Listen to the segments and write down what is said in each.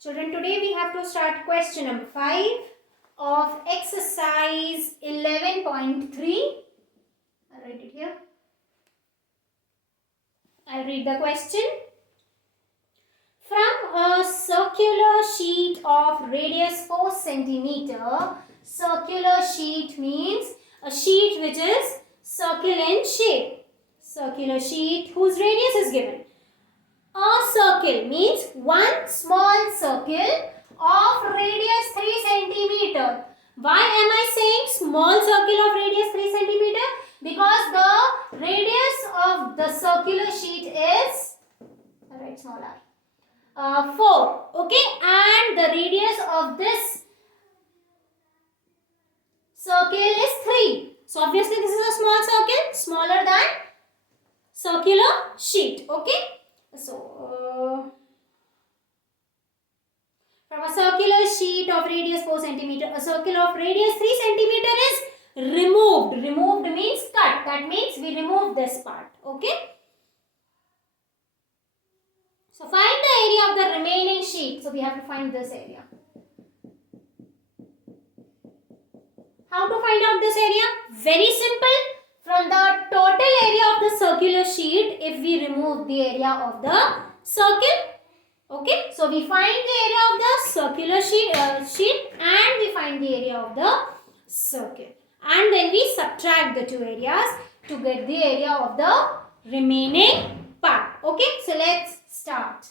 Children, today we have to start question number 5 of exercise 11.3. I'll write it here. I'll read the question. From a circular sheet of radius 4 centimeter, circular sheet means a sheet which is circle in shape. Circular sheet whose radius is given. A circle means one small circle of radius 3 centimeter. Why am I saying small circle of radius 3 centimeter? Because the radius of the circular sheet is, I'll write small r, 4. Okay, and the radius of this circle is 3. So obviously this is a small circle, smaller than circular sheet. Okay. So, from a circular sheet of radius 4 centimeter, a circle of radius 3 centimeter is removed. Removed means cut. That means we remove this part. Okay. So, find the area of the remaining sheet. So, we have to find this area. How to find out this area? Very simple. From the total area of the circular sheet, if we remove the area of the circle, okay, so we find the area of the circular sheet and we find the area of the circle, and then we subtract the two areas to get the area of the remaining part. Okay, so let's start.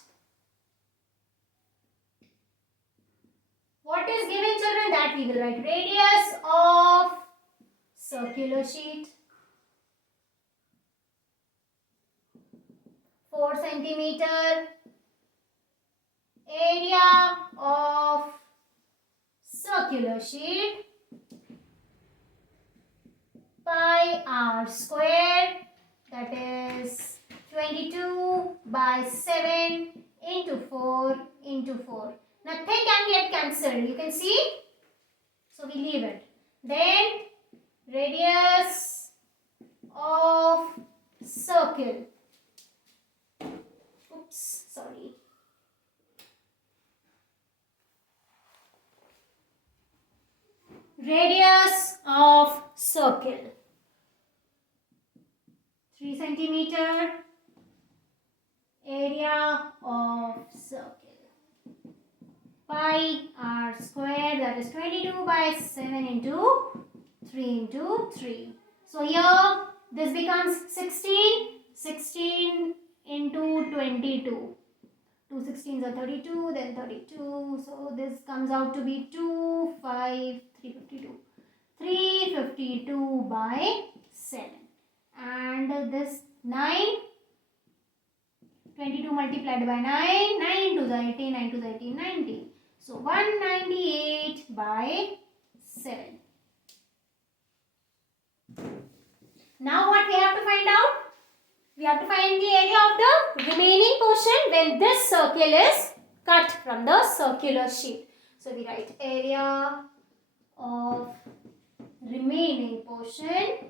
What is given, children? That we will write radius of circular sheet 4 centimeter, area of circular sheet pi r square, that is 22 by 7 into 4 into 4. Nothing can get cancelled. You can see. So we leave it. Then radius of circle. Oops, sorry. Radius of circle 3 centimeter, area of circle pi r square, that is 22 by 7 into 3 into 3. So here this becomes 16 into 22. 2 16s are 32, then 32. So this comes out to be 2, 5, 352. 352 by 7. And this 9. 22 multiplied by 9. 9 into the 18, 9 to the 18, 90. So 198 by 7. Now what we have to find out? We have to find the area of the remaining portion when this circle is cut from the circular sheet. So we write area of remaining portion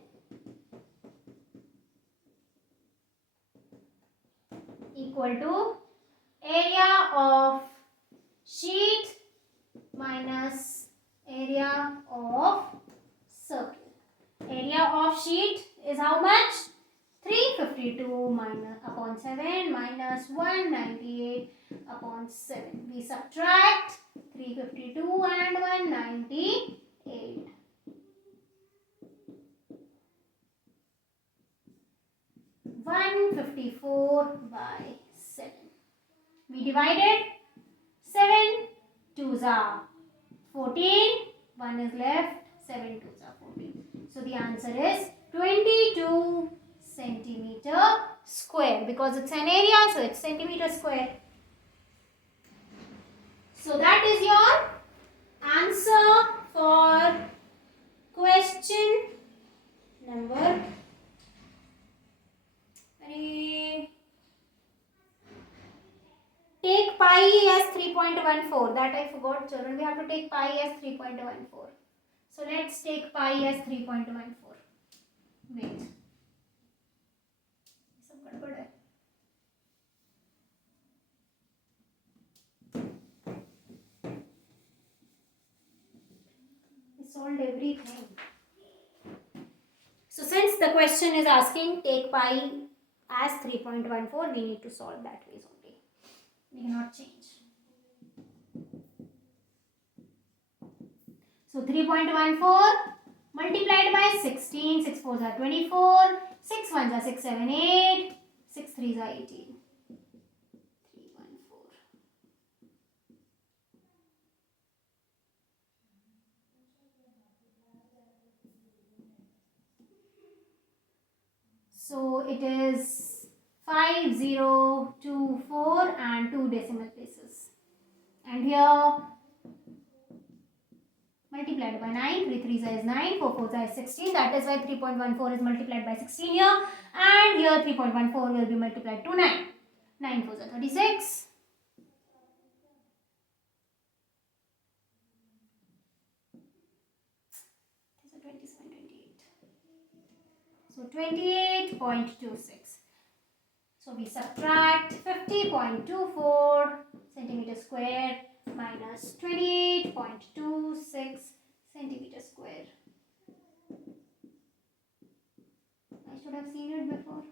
equal to area of sheet minus area of circle. Area of sheet is how much? 352 minus upon 7 minus 198 upon 7. We subtract 352 and 198. $154 by 7. We divided 7 2s are 14. 1 is left. 7 2s are 14. So the answer is 22 centimeter square, because it's an area, so it's centimeter square. So that is your answer for question number take pi as 3.14. That I forgot, children. We have to take pi as 3.14. So let's take pi as 3.14. Wait. सब गड़बड़ है. solved everything. So since the question is asking take pi as 3.14, we need to solve that ways only. We cannot change. So 3.14 multiplied by 16, 6 4s are 24, 6 1s are 6 7 8, 6 3s are 18. 314. So it is 5024 and 2 decimal places. And here multiplied by 9, 3 3s is 9, 4 4s is 16. That is why 3.14 is multiplied by 16 here. And here 3.14 will be multiplied to 9. 9 4s are 36. These are 27, 28. So 28.26. So we subtract 50.24 centimeter square minus 28.26 centimeter square. I should have seen it before.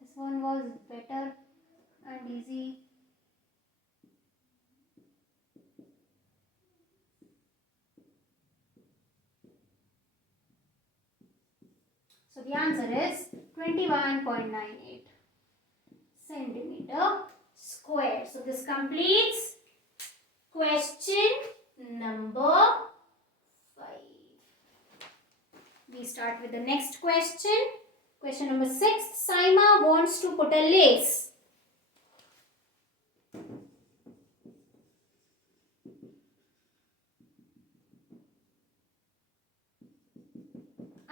This one was better and easy. So the answer is 21.98 centimeter square. So this completes question number 5. We start with the next question. Question number 6. Saima wants to put a lace.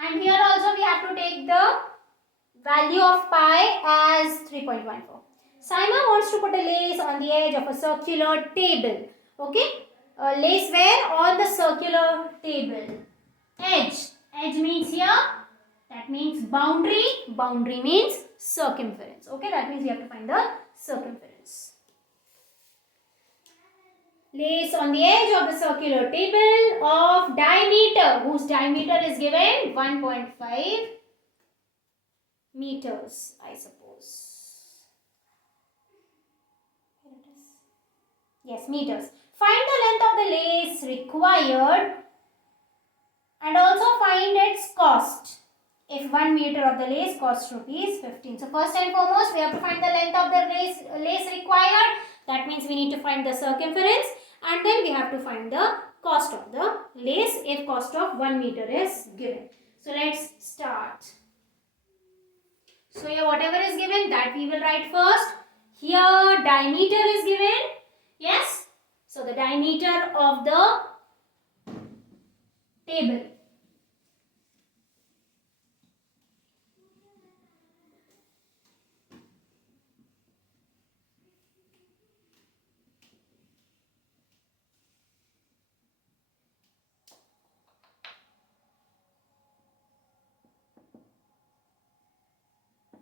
And here also we have to take the value of pi as 3.14. Saima wants to put a lace on the edge of a circular table. Okay? A lace where? On the circular table. Edge. Edge means here. That means boundary. Boundary means circumference. Okay? That means you have to find the circumference. Lace on the edge of the circular table of diameter, whose diameter is given 1.5 meters, I suppose. Here it is. Yes, meters. Find the length of the lace required and also find its cost. If 1 meter of the lace costs rupees 15. So first and foremost, we have to find the length of the lace required. That means we need to find the circumference. And then we have to find the cost of the lace if cost of 1 meter is given. So let's start. So here whatever is given that we will write first. Here diameter is given. Yes. So the diameter of the table.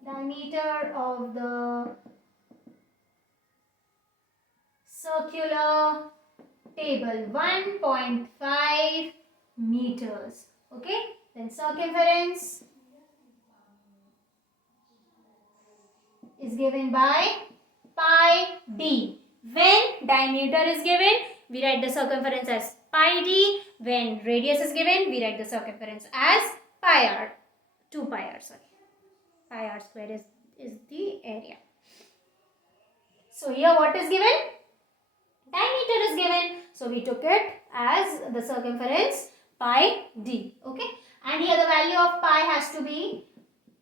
Diameter of the circular table 1.5 meters. Okay, then circumference is given by pi d. When diameter is given, we write the circumference as pi d. When radius is given, we write the circumference as pi r. 2 pi r, sorry. Pi r square is the area. So here what is given? Diameter is given. So we took it as the circumference pi d. Okay. And here the value of pi has to be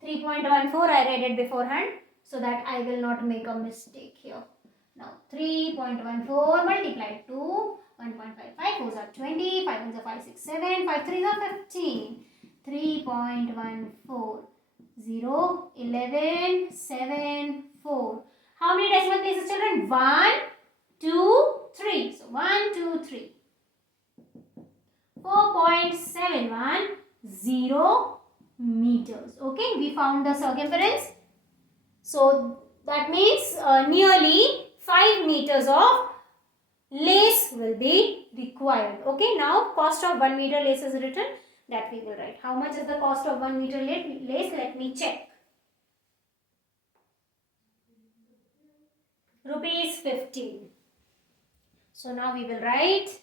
3.14. I read it beforehand so that I will not make a mistake here. Now 3.14 multiplied to 1.5. 5 4s are 20. 5 1s are 5 6 7. 5 3s are 15. 3.14. 0, 11, 7, 4. How many decimal places, children? 1, 2, 3. So 1, 2, 3. 4.710 meters. Okay, we found the circumference. So that means nearly 5 meters of lace will be required. Okay, now cost of 1 meter lace is written, that we will write. How much is the cost of 1 meter lace? Let me check. Rupees 15. So now we will write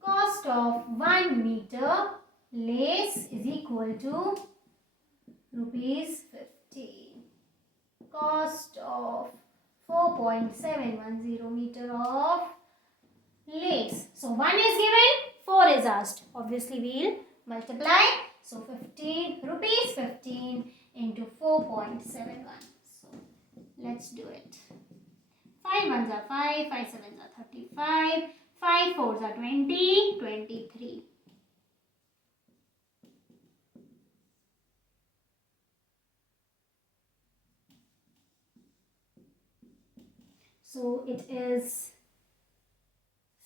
cost of 1 meter lace is equal to rupees 15. Cost of 4.710 meter of lace. So 1 is given, 4 is asked. Obviously we will multiply. So 15 rupees 15 into 4.71. So let's do it. 5 ones are 5, 5 sevens are 35, 5 fours are 20, 23. So it is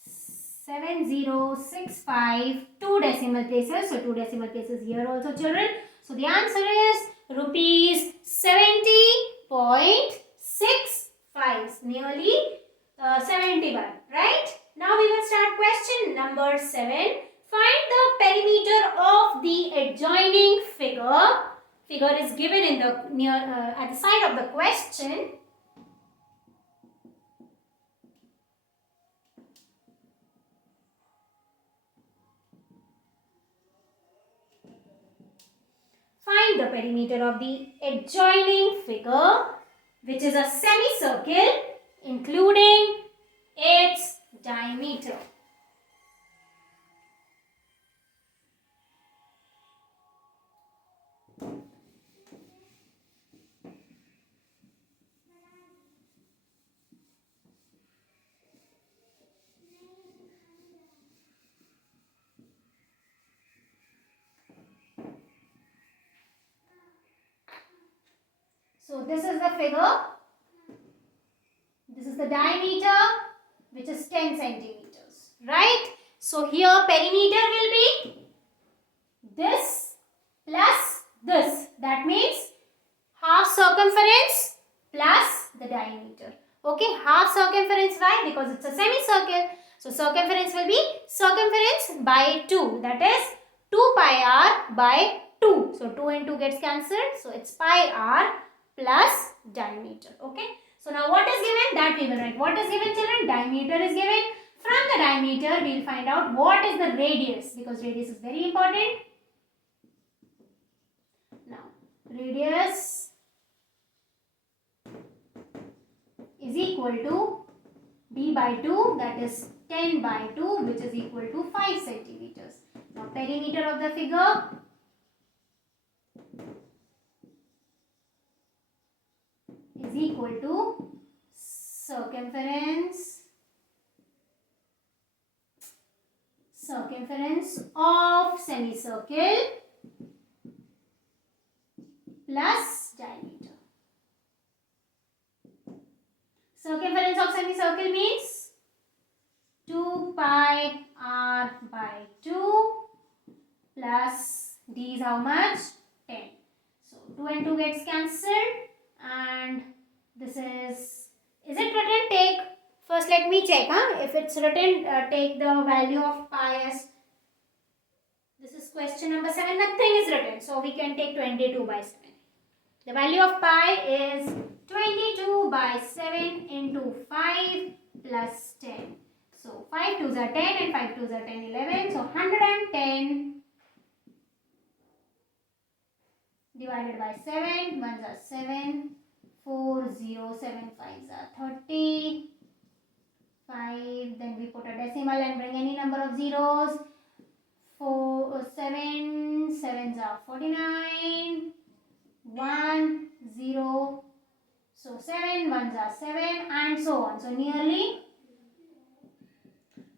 7065, 2 decimal places. So 2 decimal places here also, children. So the answer is rupees 70.65, nearly 71, right? Now we will start question number 7. Find the perimeter of the adjoining figure. Figure is given in the near at the side of the question. Find the perimeter of the adjoining figure, which is a semicircle, including its diameter. So this is the figure. This is the diameter, which is 10 centimeters, right? So here perimeter will be this plus this. That means half circumference plus the diameter. Okay, half circumference. Why? Because it's a semicircle. So circumference will be circumference by 2. That is 2 pi r by 2. So 2 and 2 gets cancelled. So it's pi r plus diameter. Okay. So now what is given? That we will write. What is given, children? Diameter is given. From the diameter we will find out what is the radius, because radius is very important. Now radius is equal to d by 2, that is 10 by 2, which is equal to 5 centimeters. Now perimeter of the figure is equal to circumference of semicircle plus diameter. Circumference of semicircle means 2 pi r by 2 plus d is how much? 10. So 2 and 2 gets cancelled, and this is it written? Take first, let me check. If it's written, take the value of pi as, this is question number 7, nothing is written, so we can take 22 by 7. The value of pi is 22 by 7 into 5 plus 10. So 5 2s are 10 and 5 2s are 10, 11. So 110 divided by 7. 1s are 7. 4 0 7 5s are 30. 5. Then we put a decimal and bring any number of zeros. 4 7 7s are 49. 1 0. So 7 1s are 7, and so on. So nearly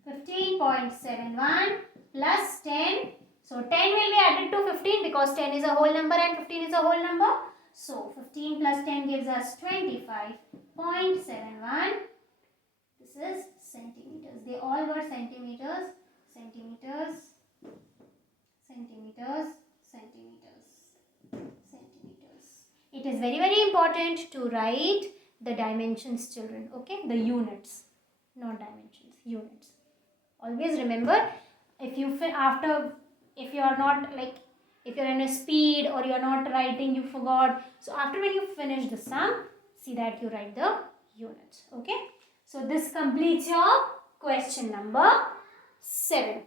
15.71 plus 10. So 10 will be added to 15 because 10 is a whole number and 15 is a whole number. So 15 plus 10 gives us 25.71. This is centimeters. They all were centimeters, centimeters, centimeters, centimeters, centimeters. It is very, very important to write the dimensions, children. Okay, the units, not dimensions, units. Always remember, if you if you are not like, if you're in a speed or you're not writing, you forgot, so after when you finish the sum, see that you write the units. Okay, so this completes your question number 7.